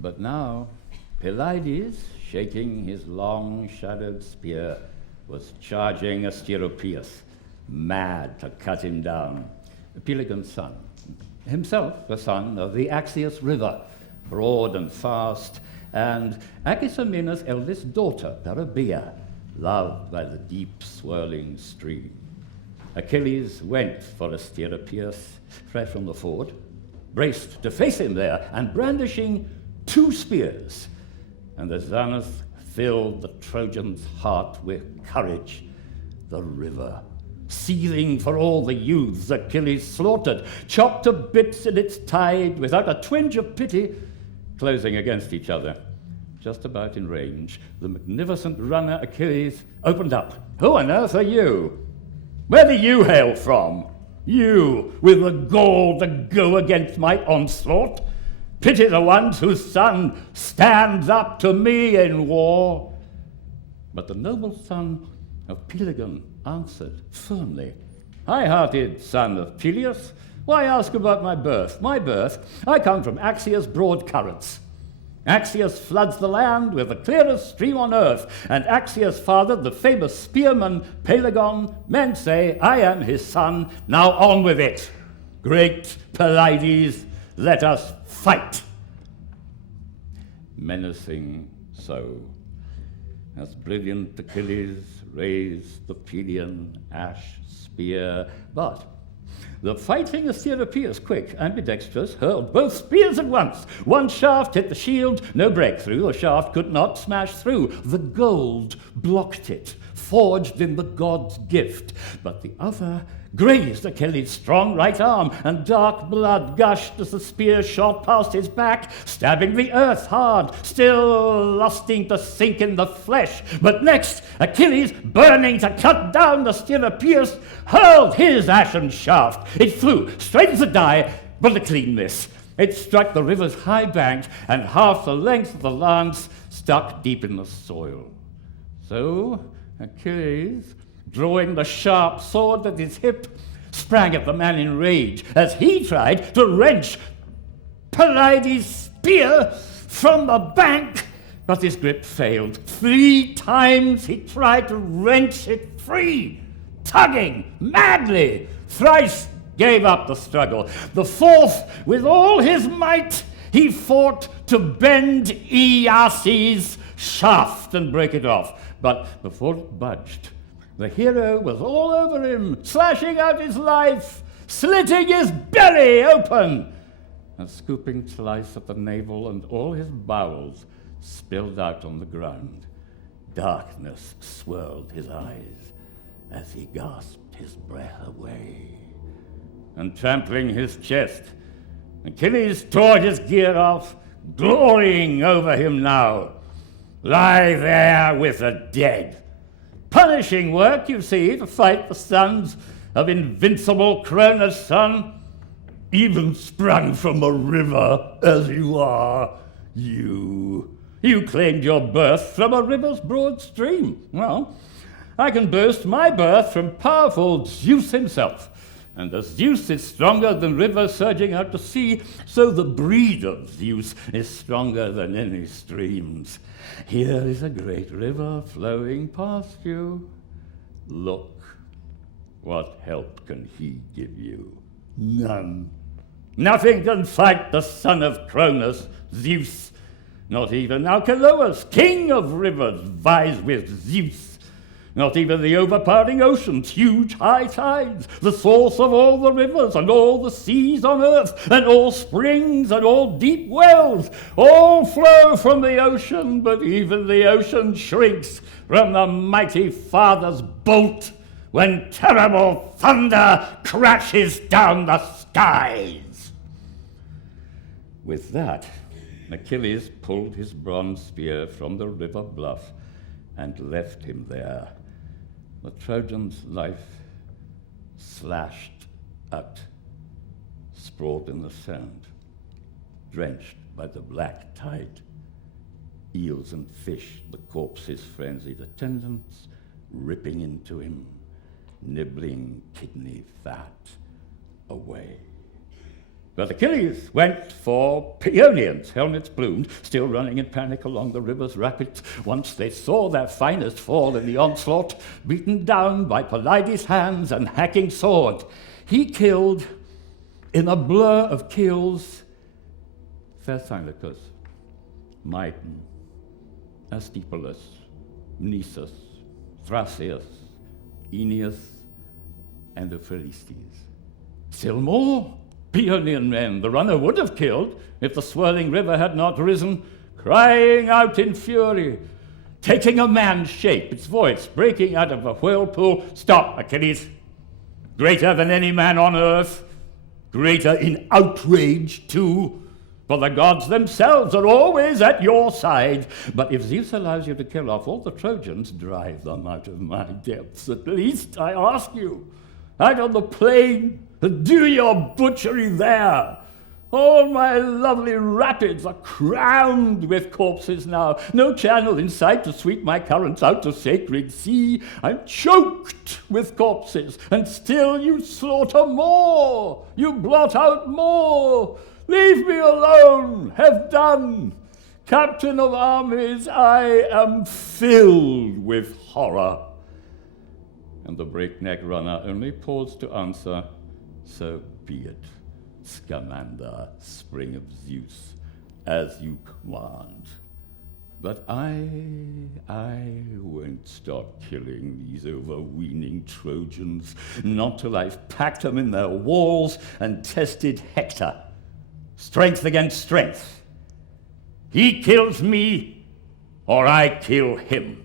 But now Pylades, shaking his long-shadowed spear, was charging Asteropaeus, mad to cut him down. Pelagon's son, himself the son of the Axius River, broad and fast, and Achaesomenes' eldest daughter, Parabeia, loved by the deep swirling stream. Achilles went for Asteropaeus, fresh from the ford, braced to face him there, and brandishing 2 spears. And the Xanth filled the Trojan's heart with courage. The river, seething for all the youths Achilles slaughtered, chopped to bits in its tide without a twinge of pity, closing against each other. Just about in range, the magnificent runner Achilles opened up. "Who on earth are you? Where do you hail from? You, with the gall to go against my onslaught? Pity the ones whose son stands up to me in war." But the noble son of Pelagon answered firmly, "High-hearted son of Peleus, why ask about my birth? My birth? I come from Axius' broad currents. Axius floods the land with the clearest stream on earth, and Axius fathered the famous spearman Pelagon. Men say I am his son. Now on with it. Great Pylades, let us fight." Menacing so, as brilliant Achilles raised the Pelian ash spear, but the fighting Asteropaeus, quick, ambidextrous, hurled both spears at once. One shaft hit the shield, no breakthrough, the shaft could not smash through. The gold blocked it, forged in the god's gift. But the other grazed Achilles' strong right arm, and dark blood gushed as the spear shot past his back, stabbing the earth hard, still lusting to sink in the flesh. But next, Achilles, burning to cut down the Asteropaeus, hurled his ashen shaft. It flew straight as a die, but a clean miss. It struck the river's high bank, and half the length of the lance stuck deep in the soil. So Achilles, drawing the sharp sword at his hip, sprang at the man in rage as he tried to wrench Pylades' spear from the bank. But his grip failed. 3 times he tried to wrench it free, tugging madly. Thrice gave up the struggle. The 4th, with all his might, he fought to bend Aeaces' shaft and break it off. But before it budged, the hero was all over him, slashing out his life, slitting his belly open, and scooping slice at the navel, and all his bowels spilled out on the ground. Darkness swirled his eyes as he gasped his breath away. And trampling his chest, Achilles tore his gear off, glorying over him now. "Lie there with the dead. Punishing work, you see, to fight the sons of invincible Cronus' son, even sprung from a river as you are. You claimed your birth from a river's broad stream. Well, I can boast my birth from powerful Zeus himself. And as Zeus is stronger than rivers surging out to sea, so the breed of Zeus is stronger than any streams. Here is a great river flowing past you. Look, what help can he give you? None. Nothing can fight the son of Cronus, Zeus. Not even Alcaloüs, king of rivers, vies with Zeus. Not even the overpowering ocean's huge high tides, the source of all the rivers and all the seas on earth, and all springs and all deep wells, all flow from the ocean, but even the ocean shrinks from the mighty Father's bolt when terrible thunder crashes down the skies." With that, Achilles pulled his bronze spear from the river bluff and left him there. The Trojan's life slashed out, sprawled in the sand, drenched by the black tide. Eels and fish, the corpse's frenzied attendants, ripping into him, nibbling kidney fat away. But Achilles went for Paeonians, helmets plumed, still running in panic along the river's rapids. Once they saw their finest fall in the onslaught, beaten down by Pelides' hands and hacking sword. He killed, in a blur of kills, Thessailicus, Myton, Astypolus, Nisus, Thraseus, Aeneas, and the Philistes. Still more Paeonian men the runner would have killed if the swirling river had not risen, crying out in fury, taking a man's shape, its voice breaking out of a whirlpool. Stop, Achilles! Greater than any man on earth, greater in outrage too, for the gods themselves are always at your side. But if Zeus allows you to kill off all the Trojans, drive them out of my depths at least, I ask you. Out on the plain, do your butchery there. All my lovely rapids are crowned with corpses now. No channel in sight to sweep my currents out to sacred sea. I'm choked with corpses, and still you slaughter more. You blot out more. Leave me alone. Have done. Captain of armies, I am filled with horror. And the breakneck runner only paused to answer, so be it, Scamander, spring of Zeus, as you command. But I won't stop killing these overweening Trojans, not till I've packed them in their walls and tested Hector. Strength against strength. He kills me, or I kill him.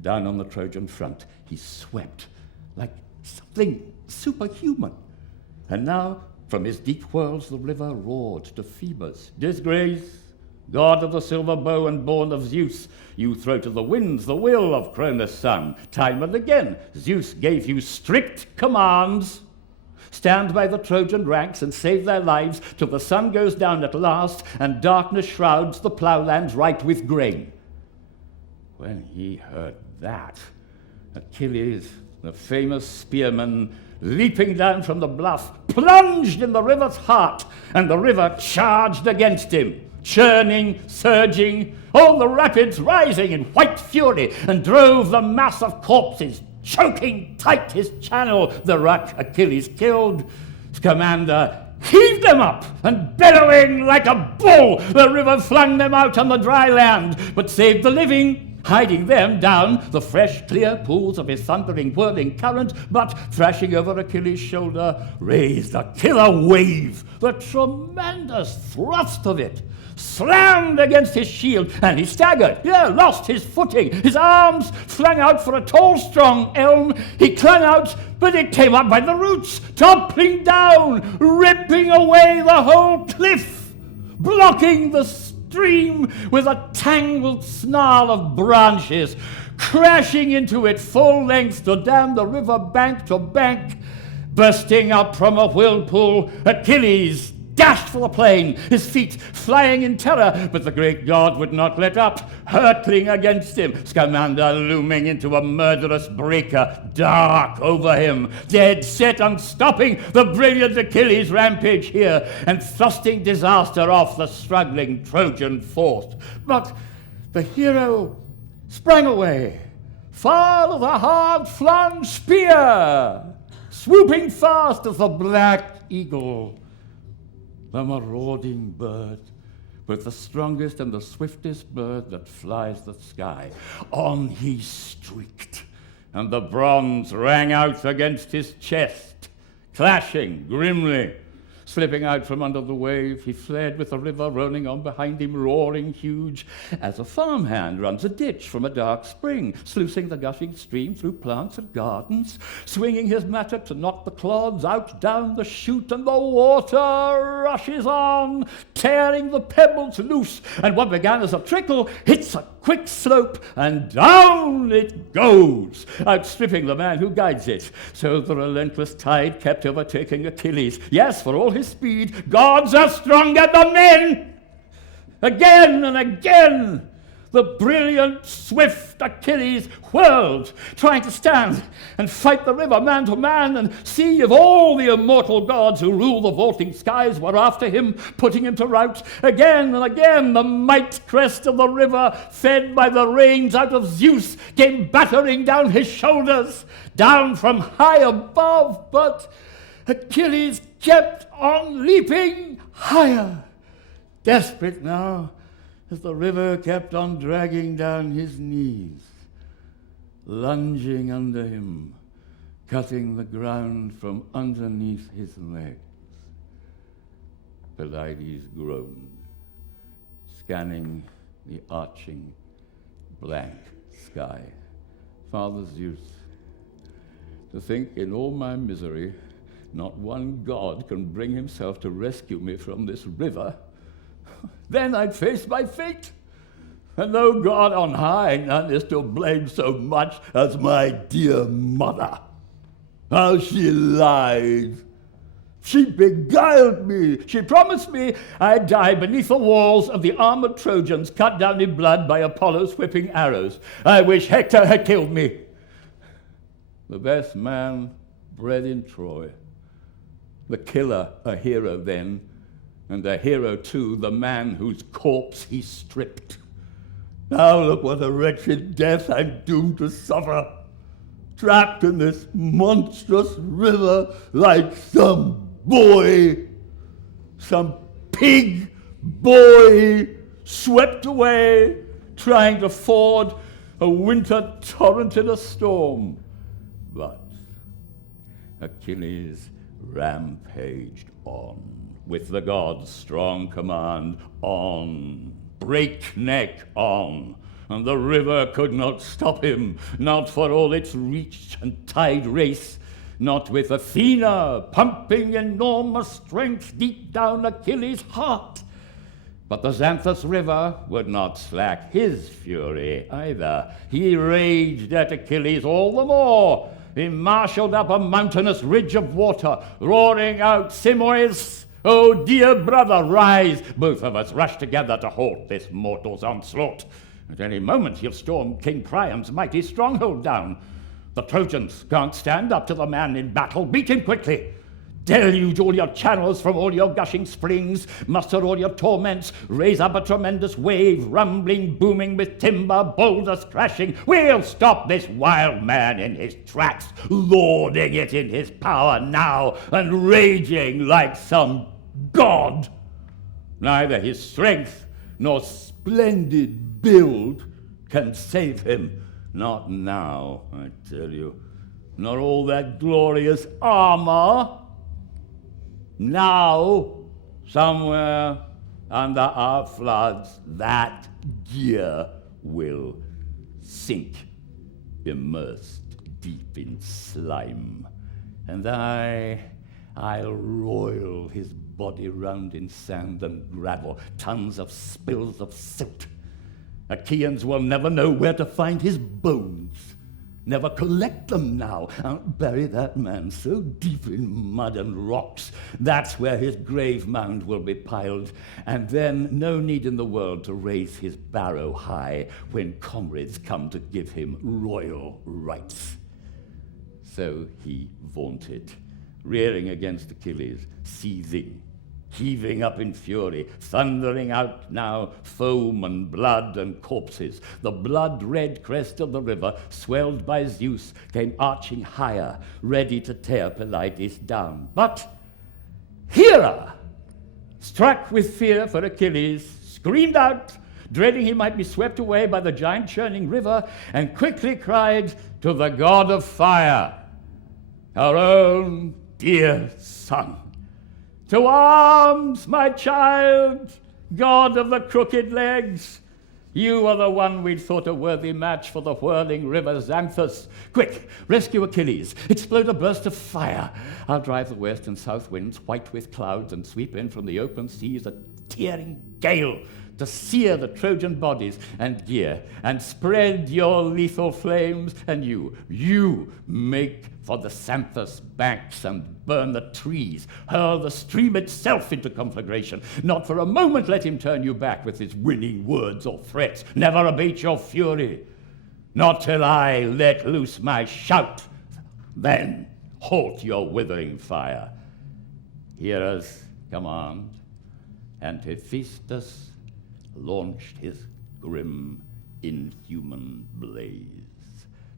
Down on the Trojan front, he swept like something superhuman. And now, from his deep whirls, the river roared to Phoebus. Disgrace, god of the silver bow and born of Zeus, you throw to the winds the will of Cronus' son. Time and again, Zeus gave you strict commands. Stand by the Trojan ranks and save their lives till the sun goes down at last and darkness shrouds the ploughlands right with grain. When he heard that, Achilles, the famous spearman, leaping down from the bluff, plunged in the river's heart, and the river charged against him, churning, surging, all the rapids rising in white fury, and drove the mass of corpses, choking tight his channel. The wreck Achilles killed, Scamander heaved them up, and bellowing like a bull, the river flung them out on the dry land, but saved the living, hiding them down the fresh, clear pools of his thundering, whirling current, but thrashing over Achilles' shoulder, raised a killer wave. The tremendous thrust of it slammed against his shield, and he staggered, lost his footing. His arms flung out for a tall, strong elm. He clung out, but it came up by the roots, toppling down, ripping away the whole cliff, blocking the stream with a tangled snarl of branches, crashing into it full length to dam the river bank to bank. Bursting up from a whirlpool, Achilles dashed for the plain, his feet flying in terror, but the great god would not let up, hurtling against him, Scamander looming into a murderous breaker, dark over him, dead set on stopping the brilliant Achilles' rampage here, and thrusting disaster off the struggling Trojan force. But the hero sprang away, foul of the hard-flung spear, swooping fast as the black eagle, the marauding bird, but the strongest and the swiftest bird that flies the sky. On he streaked, and the bronze rang out against his chest, clashing grimly. Slipping out from under the wave, he fled with the river rolling on behind him, roaring huge, as a farmhand runs a ditch from a dark spring, sluicing the gushing stream through plants and gardens, swinging his mattock to knock the clods out down the chute, and the water rushes on, tearing the pebbles loose, and what began as a trickle hits a quick slope, and down it goes, outstripping the man who guides it. So the relentless tide kept overtaking Achilles. Yes, for all his speed, gods are stronger than men. Again and again, The brilliant, swift Achilles whirled, trying to stand and fight the river man to man and see if all the immortal gods who rule the vaulting skies were after him, putting him to rout. Again and again the might crest of the river, fed by the rains out of Zeus, came battering down his shoulders, down from high above, but Achilles kept on leaping higher, desperate now, as the river kept on dragging down his knees, lunging under him, cutting the ground from underneath his legs. Pelides groaned, scanning the arching, blank sky. Father Zeus, to think in all my misery, not one god can bring himself to rescue me from this river. Then I'd face my fate. And though God on high, none is to blame so much as my dear mother. How she lied. She beguiled me. She promised me I'd die beneath the walls of the armored Trojans, cut down in blood by Apollo's whipping arrows. I wish Hector had killed me. The best man bred in Troy. The killer, a hero then, and a hero, too, the man whose corpse he stripped. Now look what a wretched death I'm doomed to suffer, trapped in this monstrous river like some boy, some pig boy swept away, trying to ford a winter torrent in a storm. But Achilles rampaged on, with the gods' strong command, on, breakneck on, and the river could not stop him, not for all its reach and tide race, not with Athena pumping enormous strength deep down Achilles' heart. But the Xanthus River would not slack his fury either. He raged at Achilles all the more. He marshalled up a mountainous ridge of water, roaring out, Simois, oh dear brother, rise! Both of us rush together to halt this mortal's onslaught. At any moment he'll storm King Priam's mighty stronghold down. The Trojans can't stand up to the man in battle. Beat him quickly. Deluge all your channels from all your gushing springs, muster all your torments, raise up a tremendous wave, rumbling, booming with timber, boulders crashing. We'll stop this wild man in his tracks, lording it in his power now, and raging like some god. Neither his strength nor splendid build can save him. Not now, I tell you. Not all that glorious armor. Now, somewhere under our floods, that gear will sink, immersed deep in slime. And I'll roil his body round in sand and gravel, tons of spills of silt. Achaeans will never know where to find his bones. Never collect them now. I'll bury that man so deep in mud and rocks. That's where his grave mound will be piled. And then no need in the world to raise his barrow high when comrades come to give him royal rights. So he vaunted, rearing against Achilles, seething, heaving up in fury, thundering out now foam and blood and corpses. The blood-red crest of the river, swelled by Zeus, came arching higher, ready to tear Pelides down. But Hera, struck with fear for Achilles, screamed out, dreading he might be swept away by the giant churning river, and quickly cried to the god of fire, our own dear son, to arms, my child, god of the crooked legs. You are the one we'd thought a worthy match for the whirling river Xanthus. Quick, rescue Achilles, explode a burst of fire. I'll drive the west and south winds white with clouds and sweep in from the open seas a tearing gale to sear the Trojan bodies and gear, and spread your lethal flames, and you make for the Xanthus banks and burn the trees, hurl the stream itself into conflagration. Not for a moment let him turn you back with his winning words or threats. Never abate your fury, not till I let loose my shout. Then halt your withering fire. Hera's command, and Hephaestus launched his grim, inhuman blaze.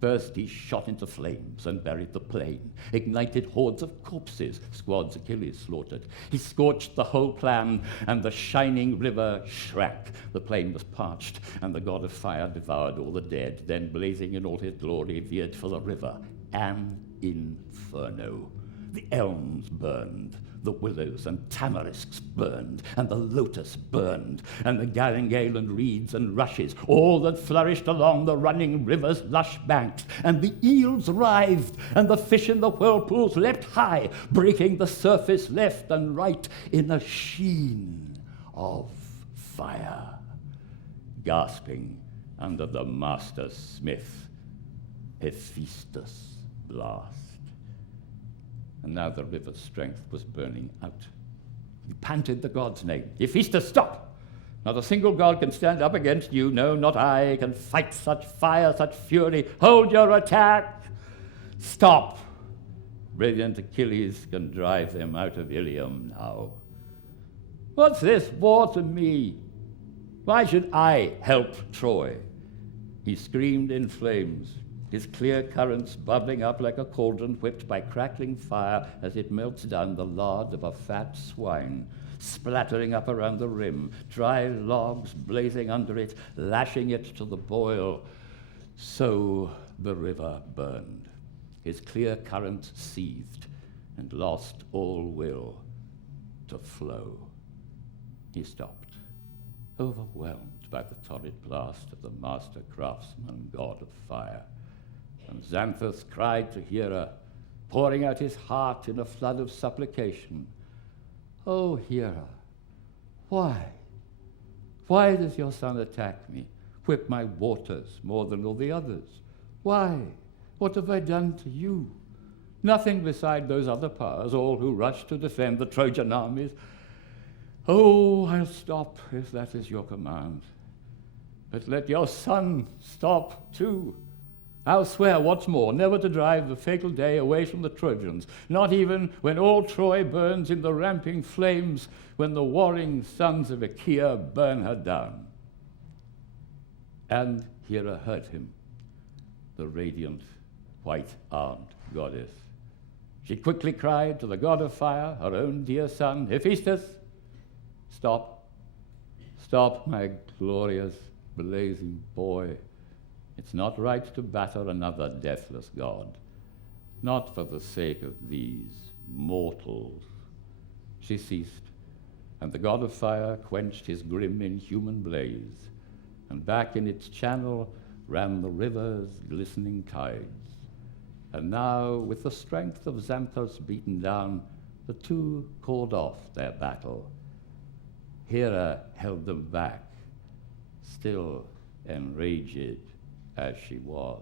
First he shot into flames and buried the plain, ignited hordes of corpses, squads Achilles slaughtered. He scorched the whole plan, and the shining river shrank. The plain was parched, and the god of fire devoured all the dead. Then, blazing in all his glory, veered for the river, an inferno. The elms burned, the willows and tamarisks burned, and the lotus burned, and the galingale and reeds and rushes, all that flourished along the running river's lush banks. And the eels writhed, and the fish in the whirlpools leapt high, breaking the surface left and right in a sheen of fire. Gasping under the master smith, Hephaestus' blast. And now the river's strength was burning out. He panted the god's name. Hephaestus, stop! Not a single god can stand up against you. No, not I can fight such fire, such fury. Hold your attack! Stop! Brilliant Achilles can drive them out of Ilium now. What's this war to me? Why should I help Troy? He screamed in flames, his clear currents bubbling up like a cauldron whipped by crackling fire as it melts down the lard of a fat swine, splattering up around the rim, dry logs blazing under it, lashing it to the boil. So the river burned. His clear currents seethed and lost all will to flow. He stopped, overwhelmed by the torrid blast of the master craftsman, god of fire. And Xanthus cried to Hera, pouring out his heart in a flood of supplication. "Oh, Hera, why? Why does your son attack me, whip my waters more than all the others? Why? What have I done to you? Nothing beside those other powers, all who rushed to defend the Trojan armies. Oh, I'll stop if that is your command. But let your son stop too. I'll swear once more never to drive the fatal day away from the Trojans, not even when all Troy burns in the ramping flames, when the warring sons of Achaea burn her down." And Hera heard him, the radiant, white-armed goddess. She quickly cried to the god of fire, her own dear son, "Hephaestus, stop, stop, my glorious, blazing boy. It's not right to batter another deathless god, not for the sake of these mortals." She ceased, and the god of fire quenched his grim, inhuman blaze, and back in its channel ran the river's glistening tides. And now, with the strength of Xanthus beaten down, the two called off their battle. Hera held them back, still enraged as she was.